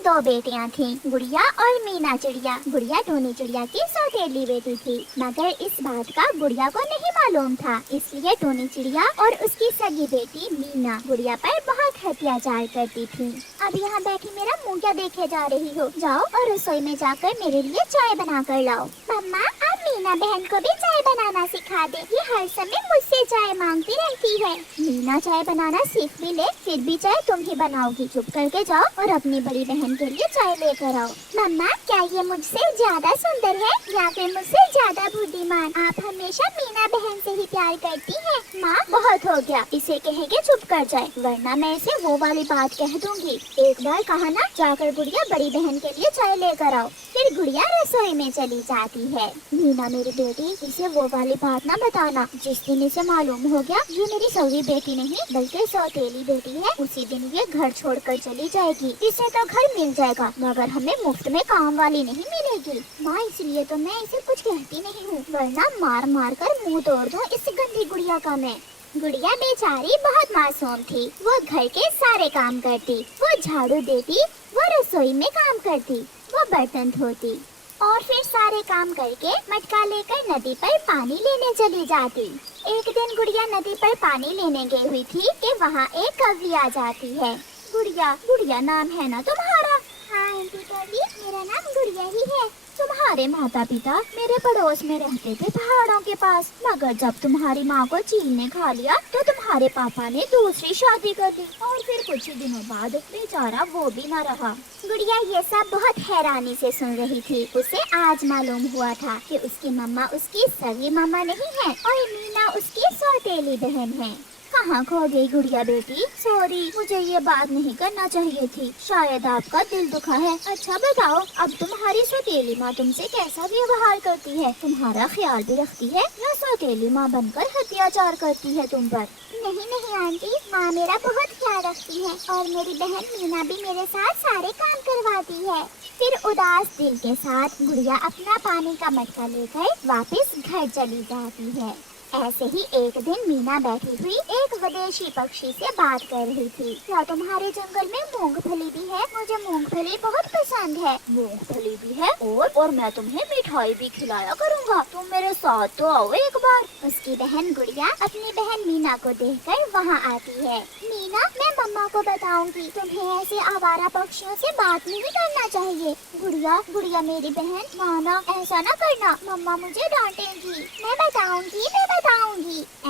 दो बेटियां थीं, गुड़िया और मीना चिड़िया। गुड़िया टोनी चिड़िया की सौतेली बेटी थी, मगर इस बात का गुड़िया को नहीं मालूम था। इसलिए टोनी चिड़िया और उसकी सगी बेटी मीना गुड़िया पर बहुत अत्याचार करती थी। अब यहाँ बैठी मेरा मुँह क्या देखे जा रही हो? जाओ और रसोई में जाकर मेरे लिए चाय बना कर लाओ। मम्मा, आप मीना बहन को भी चाय बनाना सिखा दे, ये हर समय मुझसे चाय मांगती रहती है। मीना चाय बनाना सीख भी ले, फिर भी चाय तुम ही बनाओगी। चुप करके जाओ और अपनी बड़ी बहन के लिए चाय लेकर आओ। मम्मा, क्या ये मुझसे ज्यादा सुंदर है या फिर मुझसे ज्यादा बुद्धिमान? आप हमेशा मीना बहन से ही प्यार करती हैं। माँ, बहुत हो गया, इसे कहेंगे चुप कर जाए, वरना मैं इसे वो वाली बात कह दूंगी। एक बार कहा ना, जाकर गुड़िया बड़ी बहन के लिए चाय लेकर आओ। फिर गुड़िया रसोई में चली जाती है। मीना मेरी बेटी, इसे वो वाली बात ना बताना। जिस दिन इसे मालूम हो गया ये मेरी सगी बेटी नहीं बल्कि सौतेली बेटी है, उसी दिन ये घर छोड़कर चली जाएगी। इसे तो घर मिल जाएगा मगर हमें मुफ्त में काम वाली नहीं मिलेगी। माँ, इसलिए तो मैं इसे कुछ कहती नहीं हूँ, वरना मार मार कर मुँह तोड़ दूँ इस गंदी गुड़िया का मैं। गुड़िया बेचारी बहुत मासूम थी। वो घर के सारे काम करती, वो झाड़ू देती, वो रसोई में काम करती, वो बर्तन धोती और फिर सारे काम करके मटका लेकर नदी पर पानी लेने चली जाती। एक दिन गुड़िया नदी पर पानी लेने गई हुई थी कि वहाँ एक कौवी आ जाती है। गुड़िया, गुड़िया नाम है ना तुम्हारा? हाँ आंटी कौवी, मेरा नाम गुड़िया ही है। तुम्हारे माता पिता मेरे पड़ोस में रहते थे पहाड़ों के पास, मगर जब तुम्हारी माँ को चील ने खा लिया तो तुम्हारे पापा ने दूसरी शादी कर दी और फिर कुछ ही दिनों बाद बेचारा वो भी न रहा। गुड़िया ये सब बहुत हैरानी से सुन रही थी। उसे आज मालूम हुआ था कि उसकी मम्मा उसकी सगी मम्मा नहीं है और मीना उसकी सौतेली बहन है। कहाँ खो गई गुड़िया बेटी? सॉरी, मुझे ये बात नहीं करना चाहिए थी, शायद आपका दिल दुखा है। अच्छा बताओ, अब तुम्हारी सौतेली माँ तुमसे कैसा व्यवहार करती है? तुम्हारा ख्याल भी रखती है या सौतेली माँ बनकर अत्याचार करती है तुम पर? नहीं नहीं आंटी, माँ मेरा बहुत ख्याल रखती है और मेरी बहन मीना भी मेरे साथ सारे काम करवाती है। फिर उदास दिल के साथ गुड़िया अपना पानी का मटका लेकर वापस घर चली जाती है। ऐसे ही एक दिन मीना बैठी हुई एक विदेशी पक्षी से बात कर रही थी। क्या तुम्हारे जंगल में मूंगफली भी है? मुझे मूंगफली बहुत पसंद है। मूंगफली भी है और मैं तुम्हें मिठाई भी खिलाया करूँगा, तुम मेरे साथ तो आओ एक बार। उसकी बहन गुड़िया अपनी बहन मीना को देखकर वहाँ आती है। मीना, मैं मम्मा को बताऊंगी, तुम्हें ऐसे आवारा पक्षियों से बात नहीं करना चाहिए। गुड़िया, गुड़िया मेरी बहन, माना ऐसा न करना, मम्मा मुझे डांटेंगी। मैं बताऊंगी।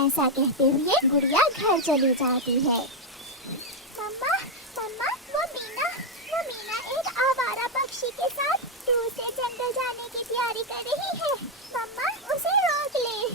ऐसा कहते हुए गुड़िया घर चली जाती है। मम्मा, मम्मा, वो मीना एक आवारा पक्षी के साथ दूर से जंगल जाने की तैयारी कर रही है। मम्मा, उसे रोक ले।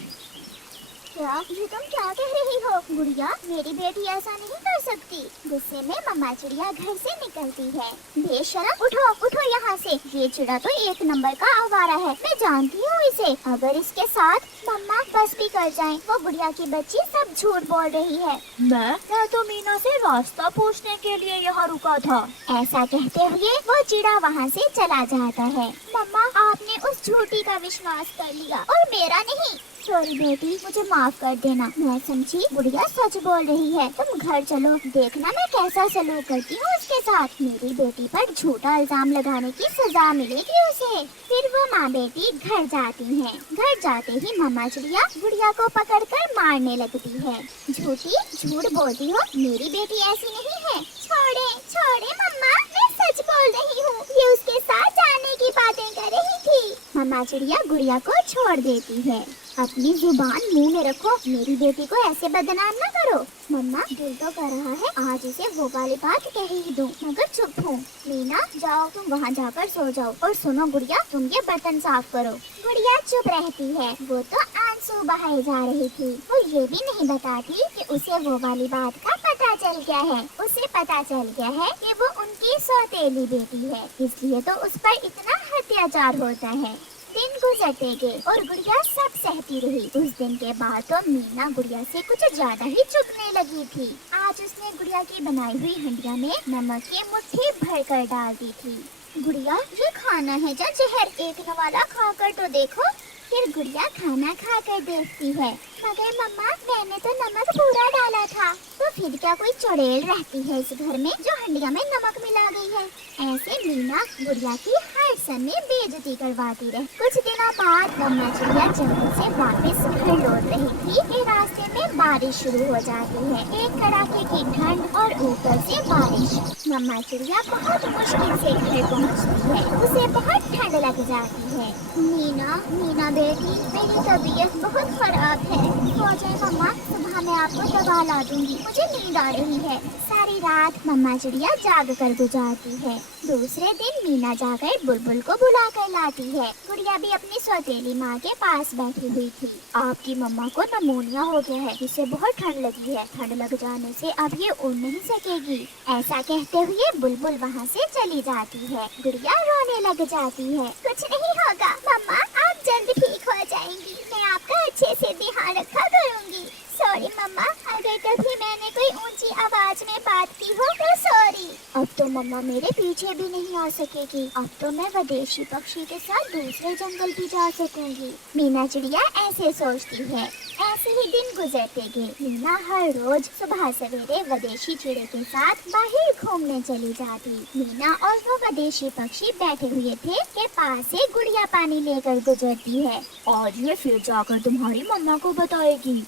क्या ये तुम क्या कह रही हो? गुड़िया, मेरी बेटी ऐसा नहीं कर सकती। गुस्से में मम्मा चिड़िया घर से निकलती है। बेशरम, उठो उठो यहाँ से, ये चिड़ा तो एक नंबर का आवारा है, मैं जानती हूँ इसे। अगर इसके साथ मम्मा बस भी कर जाएं, वो गुड़िया की बच्ची सब झूठ बोल रही है। मैं तो मीना से रास्ता पूछने के लिए यहाँ रुका था। ऐसा कहते हुए वो चिड़ा वहाँ से चला जाता है। मम्मा, आपने उस झूठी का विश्वास कर लिया और मेरा नहीं। सॉरी बेटी, मुझे माफ कर देना, मैं समझी गुड़िया सच बोल रही है। तुम घर चलो, देखना मैं कैसा सलूक करती हूँ उसके साथ। मेरी बेटी पर झूठा इल्जाम लगाने की सजा मिलेगी उसे। फिर वो माँ बेटी घर जाती हैं। घर जाते ही मम्मा चिड़िया गुड़िया को पकड़कर मारने लगती है। झूठ बोलती हो, मेरी बेटी ऐसी नहीं है। छोड़े छोड़े मम्मा, मैं सच बोल रही हूँ, ये उसके साथ जाने की बातें कर रही थी। मम्मा चिड़िया गुड़िया को छोड़ देती है। अपनी जुबान मुंह में रखो, मेरी बेटी को ऐसे बदनाम न करो। मम्मा, दिल तो कर रहा है आज इसे वो वाली बात कह ही दूं, मगर चुप हूँ। मीना, जाओ तुम वहाँ जाकर सो जाओ। और सुनो गुड़िया, तुम ये बर्तन साफ करो। गुड़िया चुप रहती है। वो तो आंसू बहाए जा रही थी। वो ये भी नहीं बताती कि उसे वो वाली बात का पता चल गया है। उसे पता चल गया है कि वो उनकी सौतेली बेटी है, इसलिए तो उस पर इतना अत्याचार होता है। दिन गुजरते गए और गुड़िया सब सहती रही। उस दिन के बाद तो मीना गुड़िया से कुछ ज्यादा ही चुभने लगी थी। आज उसने गुड़िया की बनाई हुई हंडिया में नमक की मुट्ठी भर कर डाल दी थी। गुड़िया, ये खाना है या जहर? एक नवाला खाकर तो देखो। फिर गुड़िया खाना खाकर देखती है, मगर मम्मा मैंने तो नमक पूरा डाला था। तो फिर क्या कोई चुड़ैल रहती है इस घर में जो हंडिया में नमक मिला गई है? ऐसे मीना गुड़िया की हर समय बेइज्जती करवाती रही। कुछ दिनों बाद मम्मा चिड़िया जंगल से वापस घर लौट रही थी कि रास्ते में बारिश शुरू हो जाती है। एक कड़ाके की ठंड और ऊपर से बारिश। मम्मा चिड़िया बहुत मुश्किल से घर पहुंचती है। उसे बहुत ठंड लग जाती है। मीना मीना बेटी, मेरी तबीयत बहुत खराब है। सो जाए मम्मा, सुबह मैं आपको दवा ला दूंगी। मुझे नींद आ रही है। सारी रात मम्मा चिड़िया जाग कर गुजारती है। दूसरे दिन मीना जाकर बुलबुल को बुला कर लाती है। गुड़िया भी अपनी सौतेली माँ के पास बैठी हुई थी। आपकी मम्मा को नमोनिया हो गया है, इसे बहुत ठंड लगी है। ठंड लग जाने से अब ये उड़ नहीं सकेगी। ऐसा कहते हुए बुलबुल वहाँ से चली जाती है। गुड़िया रोने लग जाती है। कुछ नहीं होगा मम्मा, आप जल्द ठीक हो जाएंगी। मैं आपका अच्छे से ध्यान रखा करूँगी। सॉरी मम्मा, अगर कभी मैंने कोई ऊंची आवाज में बात की हो तो सॉरी। अब तो मम्मा मेरे पीछे भी नहीं आ सकेगी। अब तो मैं विदेशी पक्षी के साथ दूसरे जंगल भी जा सकूंगी। मीना चिड़िया ऐसे सोचती है। ऐसे ही दिन गुजरते गए। मीना हर रोज सुबह सवेरे विदेशी चिड़े के साथ बाहर घूमने चली जाती। मीना और वो विदेशी पक्षी बैठे हुए थे के पास से गुड़िया पानी लेकर गुजरती है। आज ये फिर जाकर तुम्हारी मम्मा को बताएगी।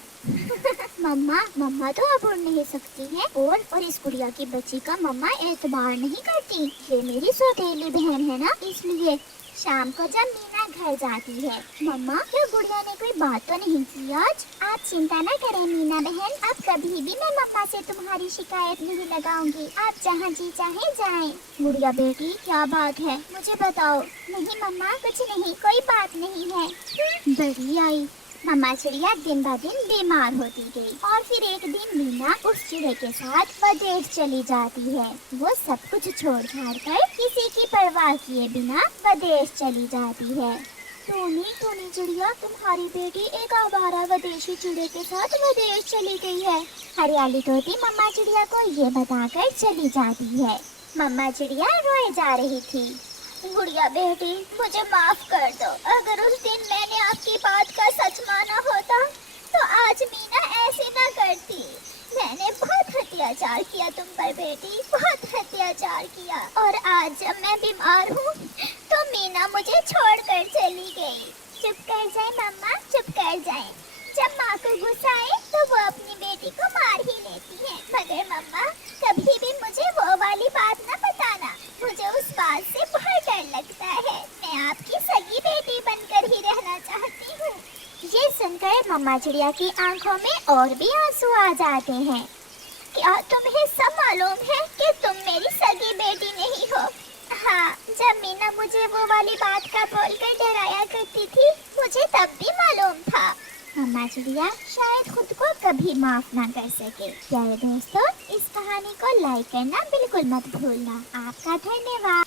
मम्मा तो अब उड़ नहीं सकती है और इस गुड़िया की बच्ची का मम्मा एतबार नहीं करती। ये मेरी सौतेली बहन है ना, इसलिए। शाम को जब मीना घर जाती है, मम्मा क्या गुड़िया ने कोई बात तो नहीं की आज? आप चिंता न करें मीना बहन, अब कभी भी मैं मम्मा से तुम्हारी शिकायत नहीं लगाऊंगी। आप जहाँ जी चाहे जाएं। गुड़िया बेटी क्या बात है, मुझे बताओ। नहीं मम्मा कुछ नहीं, कोई बात नहीं है। बड़ी आई। मम्मा चिड़िया दिन ब दिन बीमार होती गई और फिर एक दिन मीना उस चिड़े के साथ विदेश चली जाती है। वो सब कुछ छोड़ छाड़ कर किसी की परवाह किए बिना विदेश चली जाती है। टोनी चिड़िया, तुम्हारी बेटी एक आवारा विदेशी चिड़े के साथ विदेश चली गई है। हरियाली तोती मम्मा चिड़िया को ये बताकर चली जाती है। मम्मा चिड़िया रोए जा रही थी। गुड़िया बेटी मुझे माफ कर दो। अगर उस दिन मैंने आपकी बात का सच माना होता तो आज मीना ऐसे ना करती। मैंने बहुत अत्याचार किया तुम पर बेटी, बहुत अत्याचार किया। और आज जब मैं बीमार हूँ तो मीना मुझे छोड़कर चली गई। चुप कर जाए मम्मा, चुप कर जाए। जब माँ को गुस्सा आए तो वो अपनी बेटी को मार ही लेती है। मगर मम्मा कभी भी मुझे वो वाली बात न बताना, मुझे उस बात से बहुत डर लगता है। मैं आपकी सगी बेटी बनकर ही रहना चाहती हूँ। ये सुनकर मम्मा चिड़िया की आंखों में और भी आंसू आ जाते हैं। क्या तुम्हें सब मालूम है कि तुम मेरी सगी बेटी नहीं हो? हाँ, जब मीना मुझे वो वाली बात का बोलकर डराया करती थी, मुझे तब भी मालूम था। मम्मा चिड़िया शायद खुद को कभी माफ ना कर सके। प्यारे दोस्तों, इस कहानी को लाइक करना बिल्कुल मत भूलना। आपका धन्यवाद।